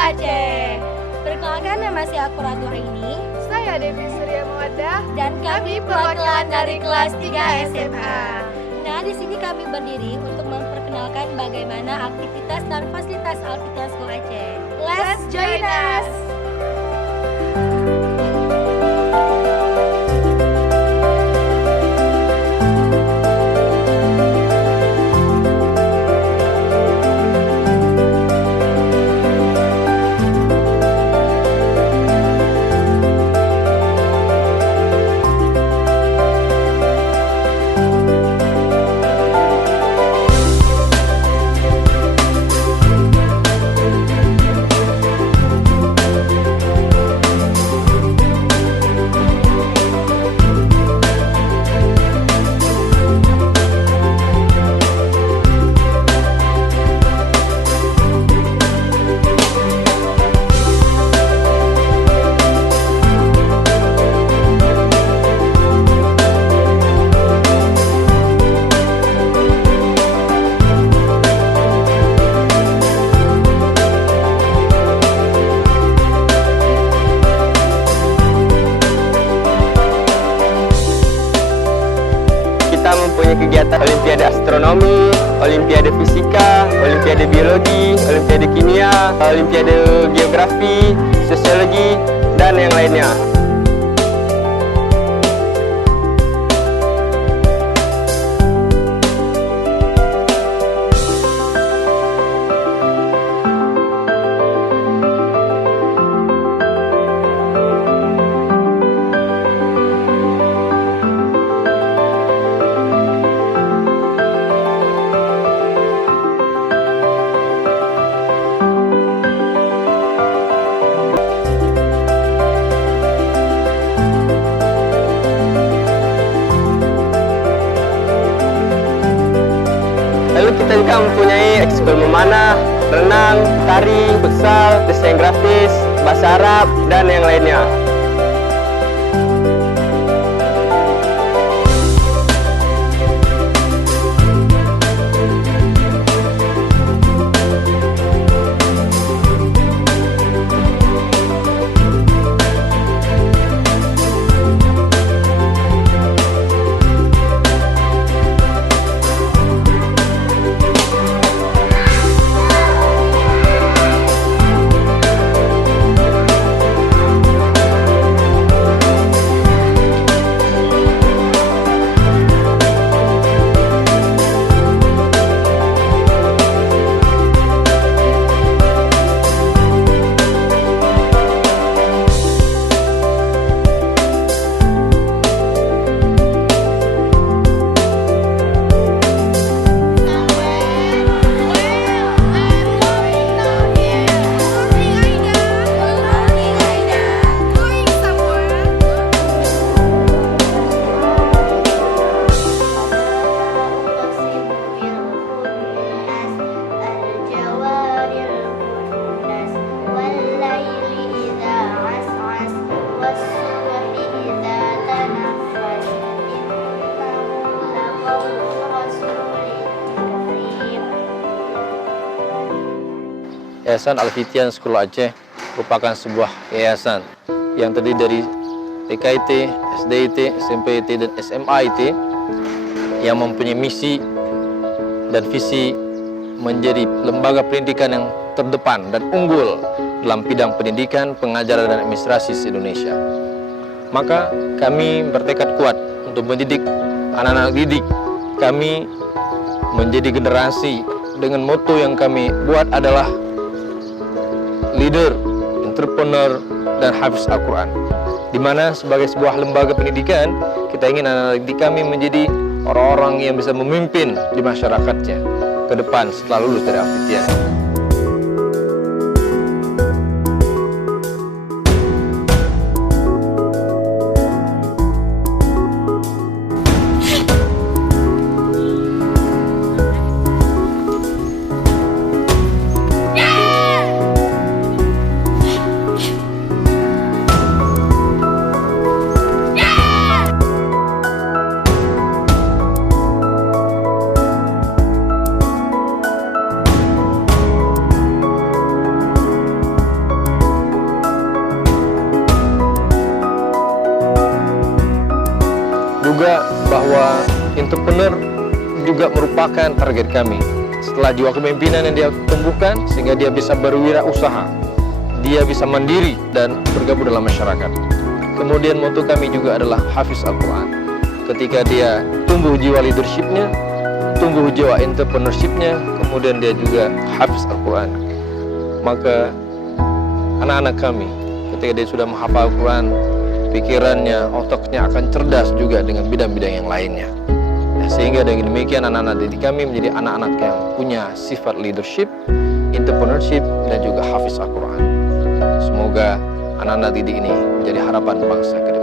Aceh. Perkenalkan, nama saya aku Ratu ini. Saya Devi Surya Mawaddah Dan kami perwakilan dari kelas 3 SMA. Nah, di sini kami berdiri untuk memperkenalkan bagaimana aktivitas dan fasilitas Alfitrian School Aceh. Let's join us! Kita mempunyai kegiatan Olimpiade Astronomi, Olimpiade Fisika, Olimpiade Biologi, Olimpiade Kimia, Olimpiade Geografi, Sosiologi, dan yang lainnya. Lalu kita juga mempunyai ekskul memanah, renang, tari, futsal, desain grafis, bahasa Arab, dan yang lainnya. Yayasan Alfitrian School Aceh merupakan sebuah yayasan yang terdiri dari TKIT, SDIT, SMPIT, dan SMAIT yang mempunyai misi dan visi menjadi lembaga pendidikan yang terdepan dan unggul dalam bidang pendidikan, pengajaran, dan administrasi se-Indonesia. Maka kami bertekad kuat untuk mendidik anak-anak didik kami menjadi generasi dengan moto yang kami buat adalah leader, entrepreneur, dan hafiz Al-Quran. Di mana sebagai sebuah lembaga pendidikan, kita ingin anak-anak didik kami menjadi orang-orang yang bisa memimpin di masyarakatnya ke depan setelah lulus dari Alfitrian. juga bahwa entrepreneur juga merupakan target kami. Setelah jiwa kepemimpinan yang dia tumbuhkan, sehingga dia bisa berwirausaha, dia bisa mandiri dan bergabung dalam masyarakat. Kemudian moto kami juga adalah Hafiz Al-Quran. Ketika dia tumbuh jiwa leadershipnya, tumbuh jiwa entrepreneurshipnya, kemudian dia juga Hafiz Al-Quran, maka anak-anak kami ketika dia sudah menghafal Al-Quran, pikirannya, otaknya akan cerdas juga dengan bidang-bidang yang lainnya. Sehingga dengan demikian anak-anak didik kami menjadi anak-anak yang punya sifat leadership, entrepreneurship, dan juga hafiz Al-Quran. Semoga anak-anak didik ini menjadi harapan bangsa ke depan.